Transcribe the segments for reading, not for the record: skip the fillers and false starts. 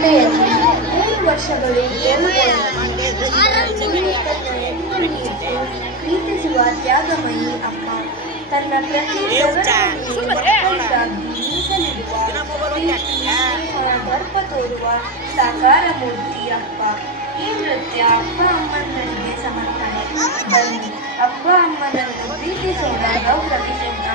ಜೊತೆಯಲ್ಲಿ 3 ವರ್ಷಗಳು ಪ್ರೀತಿಸುವ ತ್ಯಾಗಮಯಿ ಅಮ್ಮ ತನ್ನ ಪ್ರತಿ ದರ್ಪ ತೋರುವ ಸಾಕಾರ ಮೂರ್ತಿ ಅಪ್ಪ. ಈ ನೃತ್ಯ ಅಪ್ಪ ಅಮ್ಮಂದರಿಗೆ ಸಮರ್ಪಣೆ. ಬನ್ನಿ ಅಪ್ಪ ಅಮ್ಮನನ್ನು ಪ್ರೀತಿಸೋಣ, ಗೌರವಿಸೋಣ.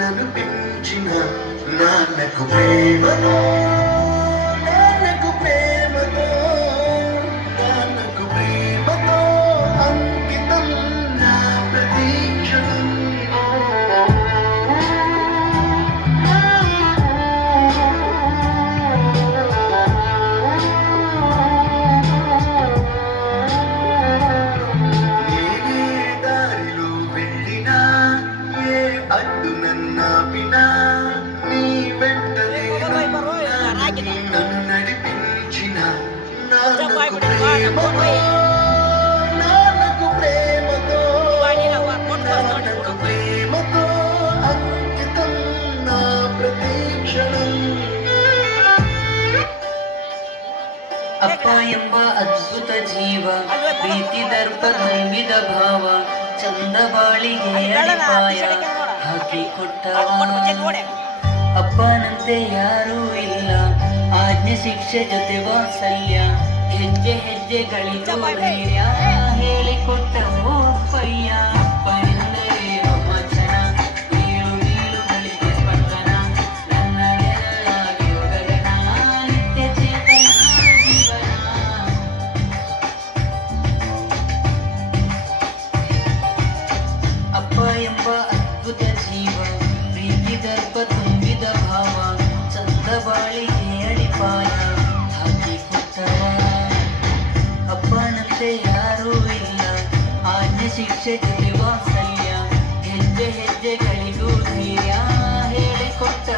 నన్ను పెంచిన నాన్నకు ప్రేమతో నాన్నకు ప్రేమతో నాన్నకు ప్రేమతో అంకితం నా ప్రతీక్షణం నాన్నకు ప్రేమతో నాన్నకు ప్రేమతో అంకితం నా ప్రతీక్షణం ಅಪ್ಪ ಎಂಬ ಅದ್ಭುತ ಜೀವ ಪ್ರೀತಿ ದರ್ಪ ತುಂಬಿದ ಭಾವ ಚಂದ ಬಾಳಿಗೆ ಅಡಿಪಾಯ ಹಾಕಿ ಕೊಟ್ಟವ ಅಪ್ಪನಂತೆ ಯಾರೂ ಇಲ್ಲ ಆಜ್ಞೆ ಶಿಕ್ಷೆ ಜೊತೆ ವಾತ್ಸಲ್ಯ ಹೆಜ್ಜೆ ಹೆಜ್ಜೆಗಳಿಗೂ ಧೈರ್ಯ ಹೇಳಿಕೊಟ್ಟವು ಅಪ್ಪಯ್ಯ ಅಪ್ಪನೆಂದರೆ ವಚನ ಏಳು ಬೀಳುಗಳಿಗೆ ಸ್ಪಂದನ ನನ್ನ ನೆರಳಾಗಿ ಗಗನ ನಿತ್ಯ ಚೇತನ ಜೀವನ ಜೊತೆ ಯಾರೂ ಇಲ್ಲ, ಆಜ್ಞೆ ಶಿಕ್ಷೆ ಜೊತೆ ವಾತ್ಸಲ್ಯ, ಹೆಜ್ಜೆ ಹೆಜ್ಜೆಗಳಿಗೂ ಧೈರ್ಯ ಹೇಳಿಕೊಟ್ಟ